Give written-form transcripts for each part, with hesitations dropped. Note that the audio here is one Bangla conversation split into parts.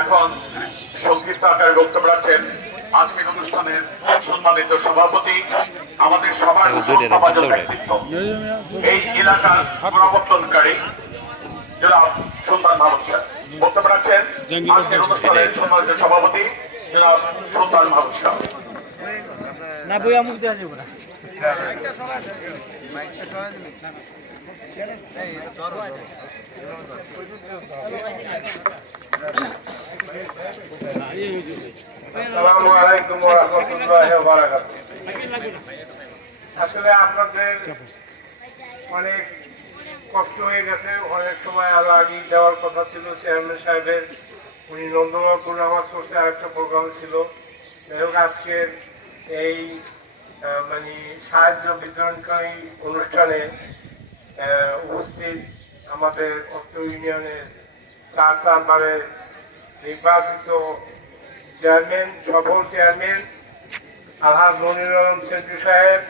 এখন সংক্ষিপ্ত আকারে বক্তব্য রাখছেন আজকের অনুষ্ঠানের সম্মানিত সভাপতি, আমাদের সবার শ্রদ্ধাভাজন ব্যক্তিত্ব, এই এলাকার পুনরাবর্তনকারী জনাব সুলতান মাহমুদ শাহ। বক্তব্য রাখছেন আজকের অনুষ্ঠানের সম্মানিত সভাপতি জনাব সুলতান মাহমুদ শাহ। না বইয়া মুখ দেওয়া যাবে না। আসসালামু আলাইকুম ওয়া রাহমাতুল্লাহি ওয়া বারাকাতুহু। আসলে আপনাদের অনেক কষ্ট হয়ে গেছে, অনেক সময় আরো আগে দেওয়ার কথা ছিল চেয়ারম্যান সাহেবের, উনি নন্দনপুর নামাজ পড়ছে, আরেকটা প্রোগ্রাম ছিল। যাই হোক আজকের এই মানে সাহায্য বিতরণকারী অনুষ্ঠানে উপস্থিত আমাদের অত্র ইউনিয়নের 4 নাম্বারের নির্বাচিত চেয়ারম্যান, সফল চেয়ারম্যান আলহাজ মনিরুল আলম সেন্টু সাহেব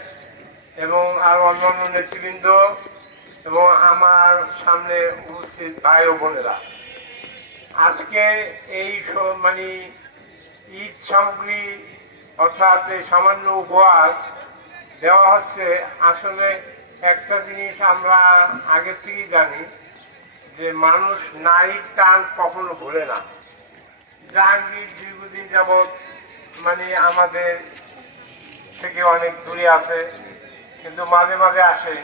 এবং আরো অন্যান্য নেতৃবৃন্দ এবং আমার সামনে উপস্থিত ভাই ও বোনেরা, আজকে এই মানে ঈদ সামগ্রী অর্থাৎ সামান্য উপহার দেওয়া হচ্ছে। আসলে একটা জিনিস আমরা আগে থেকেই জানি যে মানুষ নারীর টান কখনো ভুলে না। জাহাঙ্গীর দীর্ঘদিন যাবৎ মানে আমাদের থেকে অনেক দূরে আছে, কিন্তু মাঝে মাঝে আসে।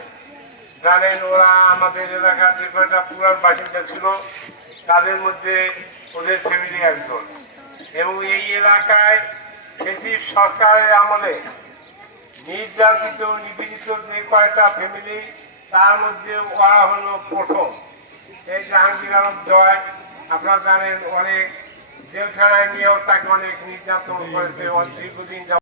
জানেন, ওরা আমাদের এলাকার যে কয়টা পুরান বাসিন্দা ছিল তাদের মধ্যে ওদের ফ্যামিলি একজন, এবং এই এলাকায় বেশি সরকারের আমলে নির্যাতিত নিপীড়িত যে কয়টা ফ্যামিলি তার মধ্যে ওরা হলো প্রথম। এই জাহাঙ্গীর আলম জয় আপনারা জানেন, অনেক জেলখানায় নিয়েও তাকে অনেক নির্যাতন করেছে দীর্ঘদিন।